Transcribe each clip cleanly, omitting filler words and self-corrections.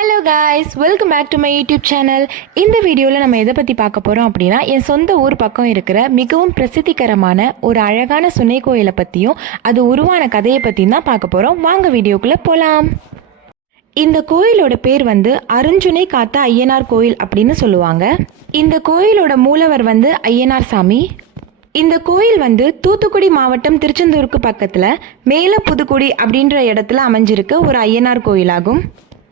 Hello guys, welcome back to my YouTube channel. இந்த வீடியோவில் நம்ம எதை பற்றி பார்க்க போகிறோம் அப்படின்னா, என் சொந்த ஊர் பக்கம் இருக்கிற மிகவும் பிரசித்திகரமான ஒரு அழகான சுனை கோயிலை பற்றியும் அது உருவான கதையை பற்றியும் தான் பார்க்க போகிறோம். வாங்க வீடியோக்குள்ளே போகலாம். இந்த கோயிலோட பேர் அருஞ்சுனை காத்த ஐயனார் கோயில் அப்படின்னு சொல்லுவாங்க. இந்த கோயிலோட மூலவர் ஐயனார் சாமி. இந்த கோயில் தூத்துக்குடி மாவட்டம் திருச்செந்தூருக்கு பக்கத்தில் மேல புதுக்குடி அப்படின்ற இடத்துல அமைஞ்சிருக்க ஒரு ஐயனார் கோயிலாகும்.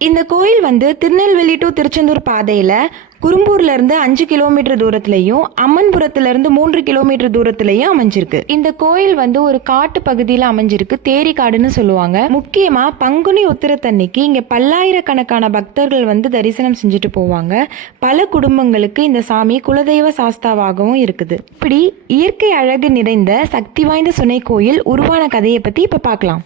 இந்த கோயில் திருநெல்வேலி டு திருச்செந்தூர் பாதையில் குறும்பூர்லேருந்து 5 கிலோமீட்டர் தூரத்துலையும் அம்மன்புரத்துலேருந்து 3 கிலோமீட்டர் தூரத்துலையும் அமைஞ்சிருக்கு. இந்த கோயில் ஒரு காட்டு பகுதியில் அமைஞ்சிருக்கு. தேரி காடுன்னு சொல்லுவாங்க. முக்கியமாக பங்குனி உத்திரத்தன்னைக்கு இங்கே பல்லாயிரக்கணக்கான பக்தர்கள் தரிசனம் செஞ்சுட்டு போவாங்க. பல குடும்பங்களுக்கு இந்த சாமி குலதெய்வ சாஸ்தாவாகவும் இருக்குது. இப்படி இயற்கை அழகு நிறைந்த சக்தி வாய்ந்த சுனை கோயில் உருவான கதையை பற்றி இப்போ பார்க்கலாம்.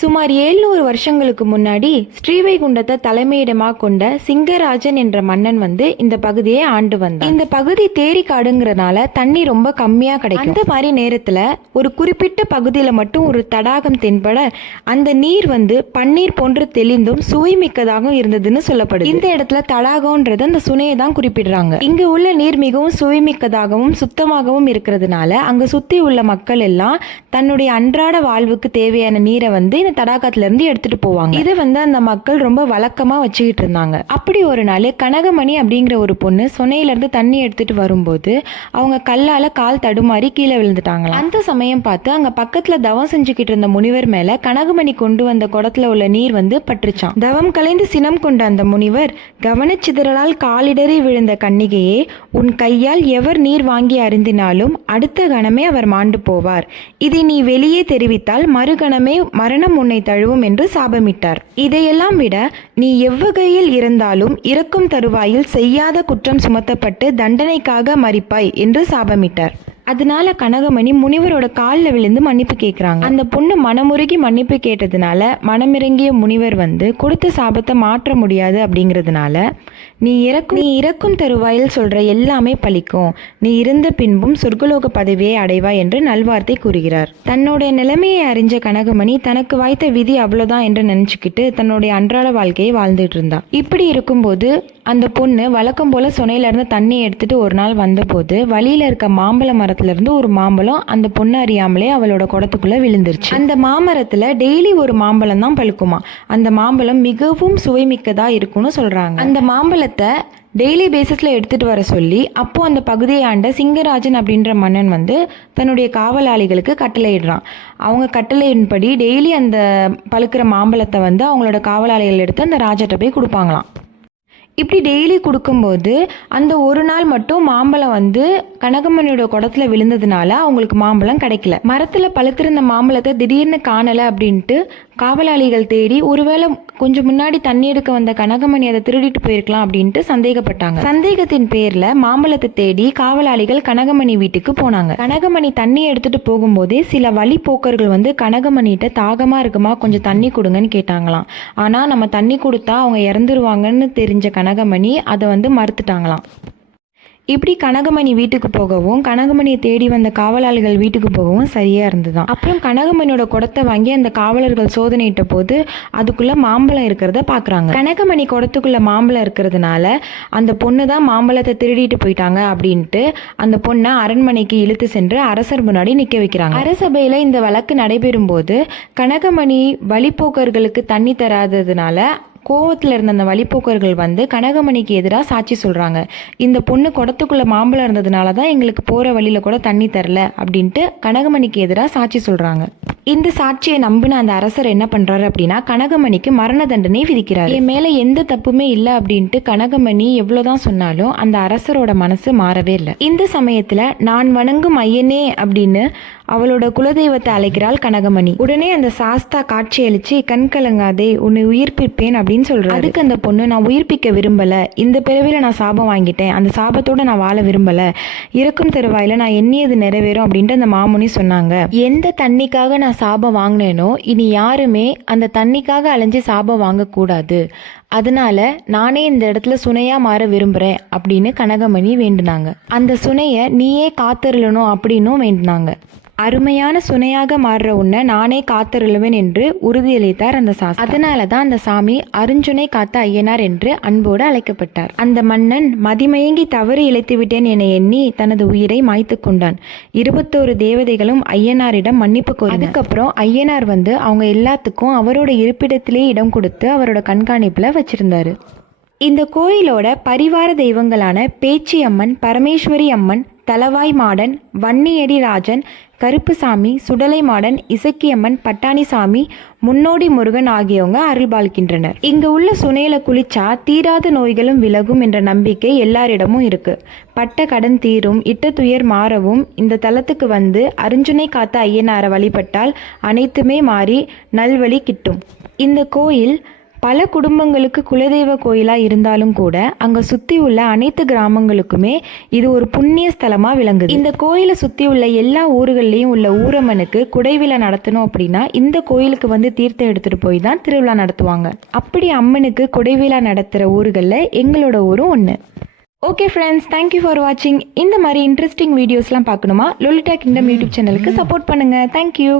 சுமார் 700 வருஷங்களுக்கு முன்னாடி ஸ்ரீவைகுண்டத்தை தலைமையிடமாக கொண்ட சிங்கராஜன் என்ற மன்னன் இந்த பகுதியை ஆண்டு வந்தார். இந்த பகுதி தேரி காடுங்கிறனால தண்ணி ரொம்ப கம்மியா கிடைக்கும். அந்த மாதிரி நேரத்துல ஒரு குறிப்பிட்ட பகுதியில மட்டும் ஒரு தடாகம் தென்பட அந்த நீர் பன்னீர் போன்று தெளிந்தும் சுவைமிக்கதாகவும் இருந்ததுன்னு சொல்லப்படுது. இந்த இடத்துல தடாகம்ன்றது அந்த சுனையை தான் குறிப்பிடுறாங்க. இங்கு உள்ள நீர் மிகவும் சுவைமிக்கதாகவும் சுத்தமாகவும் இருக்கிறதுனால அங்க சுத்தி உள்ள மக்கள் எல்லாம் தன்னுடைய அன்றாட வாழ்வுக்கு தேவையான நீரை இந்த தடாகத்துல இருந்து எடுத்துட்டு போவாங்க. இது அந்த மக்கள் ரொம்ப வழக்கமா வச்சுக்கிட்டு இருந்தாங்க. அப்படி ஒரு நாள் கனகமணி அப்படிங்கிற ஒரு பொண்ணு சொனையில இருந்து தண்ணி எடுத்துட்டு வரும்போது அவங்க கல்லால கால் தடுமாறி கீழே விழுந்துட்டாங்க. அந்த சமயம் பார்த்து அங்க பக்கத்துல தவம் செஞ்சுக்கிட்டு இருந்த முனிவர் மேல கனகமணி கொண்டு வந்த குடத்துல உள்ள நீர் பட்டுருச்சான். தவம் கலைந்து சினம் கொண்ட அந்த முனிவர், கவனச்சிதறலால் காலிடறி விழுந்த கன்னிகையே, உன் கையால் எவர் நீர் வாங்கி அருந்தினாலும் அடுத்த கணமே அவர் மாண்டு போவார். இதை நீ வெளியே தெரிவித்தால் மறுகணமே மரணம் உன்னை தழுவும் என்று சாபமிட்டார். இதையெல்லாம் விட நீ எவ்வகையில் இருந்தாலும் இறக்கும் தருவாயில் செய்யாத குற்றம் சுமத்தப்பட்டு தண்டனைக்காக மரிப்பாய் என்று சாபமிட்டார். அதனால கனகமணி முனிவரோட காலில் விழுந்து மன்னிப்பு கேட்குறாங்க. அந்த பொண்ணு மனமுருகி மன்னிப்பு கேட்டதுனால மனமிறங்கிய முனிவர் கொடுத்த சாபத்தை மாற்ற முடியாது அப்படிங்கிறதுனால நீ இறக்கும் தருவாயில் சொல்ற எல்லாமே பலிக்கும், நீ இருந்த பின்பும் சொர்க்கலோக பதவியை அடைவாய் என்று நல்வார்த்தை கூறுகிறார். தன்னுடைய நிலைமையை அறிஞ்ச கனகமணி தனக்கு வாய்த்த விதி அவ்வளோதான் என்று நினைச்சுக்கிட்டு தன்னுடைய அன்றாட வாழ்க்கையை வாழ்ந்துட்டு இருந்தா. இப்படி இருக்கும்போது அந்த பொண்ணு வழக்கம் போல சொனையில இருந்து தண்ணி எடுத்துட்டு ஒரு நாள் வந்தபோது வழியில இருக்க மாம்பழ மரத்துல இருந்து ஒரு மாம்பழம் அந்த பொண்ணு அறியாமலே அவளோட குடத்துக்குள்ள விழுந்துருச்சு. அந்த மாமரத்துல டெய்லி ஒரு மாம்பழம் தான் பழுக்குமா. அந்த மாம்பழம் மிகவும் சுவைமிக்கதா இருக்கும்னு சொல்றாங்க. அந்த மாம்பழத்தை டெய்லி பேசிஸில் எடுத்துகிட்டு வர சொல்லி அப்போது அந்த பகுதியை ஆண்ட சிங்கராஜன் அப்படின்ற மன்னன் தன்னுடைய காவலாளிகளுக்கு கட்டளையிடுறான். அவங்க கட்டளையின்படி டெய்லி அந்த பழுக்கிற மாம்பழத்தை அவங்களோட காவலாளிகள் எடுத்து அந்த ராஜாட்ட போய் கொடுப்பாங்களாம். இப்படி டெய்லி கொடுக்கும்போது அந்த ஒரு நாள் மட்டும் மாம்பழம் கனகமணியோட குடத்துல விழுந்ததுனால அவங்களுக்கு மாம்பழம் கிடைக்கல. மரத்தில் பழுத்திருந்த மாம்பழத்தை திடீர்னு காணலை அப்படின்ட்டு காவலாளிகள் தேடி ஒருவேளை கொஞ்சம் முன்னாடி தண்ணி எடுக்க வந்த கனகமணி அதை திருடிட்டு போயிருக்கலாம் அப்படின்ட்டு சந்தேகப்பட்டாங்க. சந்தேகத்தின் பேர்ல மாம்பழத்தை தேடி காவலாளிகள் கனகமணி வீட்டுக்கு போனாங்க. கனகமணி தண்ணி எடுத்துட்டு போகும்போதே சில வழிப்போக்கர்கள் கனகமணிகிட்ட தாகமா இருக்குமா, கொஞ்சம் தண்ணி கொடுங்கன்னு கேட்டாங்களாம். ஆனா நம்ம தண்ணி கொடுத்தா அவங்க இறந்துருவாங்கன்னு தெரிஞ்ச கனகமணி அதை மறுத்துட்டாங்களாம். இப்படி கனகமணி வீட்டுக்கு போகவும் கனகமணியை தேடி வந்த காவலாளிகள் வீட்டுக்கு போகவும் சரியா இருந்துதான். அப்புறம் கனகமணியோட குடத்தை வாங்கி அந்த காவலர்கள் சோதனையிட்ட போது அதுக்குள்ள மாம்பழம் இருக்கிறத பாக்குறாங்க. கனகமணி குடத்துக்குள்ள மாம்பழம் இருக்கிறதுனால அந்த பொண்ணு தான் மாம்பழத்தை திருடிட்டு போயிட்டாங்க அப்படின்ட்டு அந்த பொண்ணை அரண்மனைக்கு இழுத்து சென்று அரசர் முன்னாடி நிக்க வைக்கிறாங்க. அரசபையில இந்த வழக்கு நடைபெறும் போது கனகமணி வழிப்போக்கர்களுக்கு தண்ணி தராததுனால கோவத்தில் இருந்த அந்த வழிப்போக்கர்கள் கனகமணிக்கு எதிராக சாட்சி சொல்கிறாங்க. இந்த பொண்ணு குடத்துக்குள்ளே மாம்பழம் இருந்ததுனால தான் எங்களுக்கு போகிற வழியில் கூட தண்ணி தரல அப்படின்ட்டு கனகமணிக்கு எதிராக சாட்சி சொல்கிறாங்க. இந்த சாட்சியை நம்பின அந்த அரசர் என்ன பண்ணுறாரு அப்படின்னா கனகமணிக்கு மரண தண்டனை விதிக்கிறார். என் மேலே எந்த தப்புமே இல்லை அப்படின்ட்டு கனகமணி எவ்வளோதான் சொன்னாலும் அந்த அரசரோட மனசு மாறவே இல்லை. இந்த சமயத்தில் நான் வணங்கும் ஐயனே அப்படின்னு அவளோட குலதெய்வத்தை அழைக்கிறாள் கனகமணி. உடனே அந்த சாஸ்தா காட்சி அளிச்சு, கண் கலங்காதே, உன்னை உயிர்ப்பிப்பேன் அப்படின்னு சொல்றாரு. அதுக்கு அந்த பொண்ணு, நான் உயிர்ப்பிக்க விரும்பல, இந்த பிறவில நான் சாபம் வாங்கிட்டேன், அந்த சாபத்தோட நான் வாழ விரும்பல, இறக்கும் தருவாயில நான் எண்ணியது நிறைவேறும் அப்படின்ட்டு அந்த மாமுனி சொன்னாங்க. எந்த தண்ணிக்காக நான் சாபம் வாங்கினேனோ இனி யாருமே அந்த தண்ணிக்காக அலைஞ்சு சாபம் வாங்கக்கூடாது, அதனால நானே இந்த இடத்துல சுனையா மாற விரும்புறேன் அப்படின்னு கனகமணி வேண்டுனாங்க. அந்த சுனைய நீயே காத்தருளணும் அப்படின்னும் வேண்டுனாங்க. அருமையான சுனையாக மாறுற உன்னை நானே காத்தருளுவேன் என்று உறுதியளித்தார் அந்த சாஸ்திரி. அதனால தான் அந்த சாமி அருஞ்சுனை காத்த ஐயனார் என்று அன்போடு அழைக்கப்பட்டார். அந்த மன்னன் மதிமயங்கி தவறு இழைத்து விட்டேன் என எண்ணி தனது உயிரை மாய்த்து கொண்டான். 21 தேவதைகளும் ஐயனாரிடம் மன்னிப்பு கோரி அதுக்கப்புறம் ஐயனார் வந்து அவங்க எல்லாத்துக்கும் அவரோட இருப்பிடத்திலே இடம் கொடுத்து அவரோட கண்காணிப்புல வச்சிருந்தாரு. இந்த கோயிலோட பரிவார தெய்வங்களான பேச்சி அம்மன், பரமேஸ்வரி அம்மன், தலவாய் மாடன், வன்னியடி ராஜன், கருப்புசாமி, சுடலை மாடன், இசக்கியம்மன், பட்டாணிசாமி, முன்னோடி முருகன் ஆகியவங்க அருள்பாலிக்கின்றனர். இங்க உள்ள சுனையில குளிச்சா தீராத நோய்களும் விலகும் என்ற நம்பிக்கை எல்லாரிடமும் இருக்கு. பட்ட கடன் தீரும், இட்ட துயர் மாறவும் இந்த தலத்துக்கு வந்து அருஞ்சுனை காத்த ஐயனாரை வழிபட்டால் அனைத்துமே மாறி நல்வழி கிட்டும். இந்த கோயில் பல குடும்பங்களுக்கு குலதெய்வ கோயிலாக இருந்தாலும் கூட அங்கே சுற்றி உள்ள அனைத்து கிராமங்களுக்குமே இது ஒரு புண்ணிய ஸ்தலமாக விளங்குது. இந்த கோயிலை சுற்றி உள்ள எல்லா ஊர்கள்லேயும் உள்ள ஊரம்மனுக்கு குடைவிழா நடத்தணும் அப்படின்னா இந்த கோயிலுக்கு வந்து தீர்த்தம் எடுத்துகிட்டு போய் தான் திருவிழா நடத்துவாங்க. அப்படி அம்மனுக்கு குடைவிழா நடத்துகிற ஊர்களில் எங்களோட ஊரும் ஒன்று. ஓகே ஃப்ரெண்ட்ஸ், தேங்க்யூ ஃபார் வாட்சிங். இந்த மாதிரி இன்ட்ரெஸ்டிங் வீடியோஸ்லாம் பார்க்கணுமா லொலிட்டா கிங்டம் யூடியூப் சேனலுக்கு சப்போர்ட் பண்ணுங்கள். தேங்க்யூ.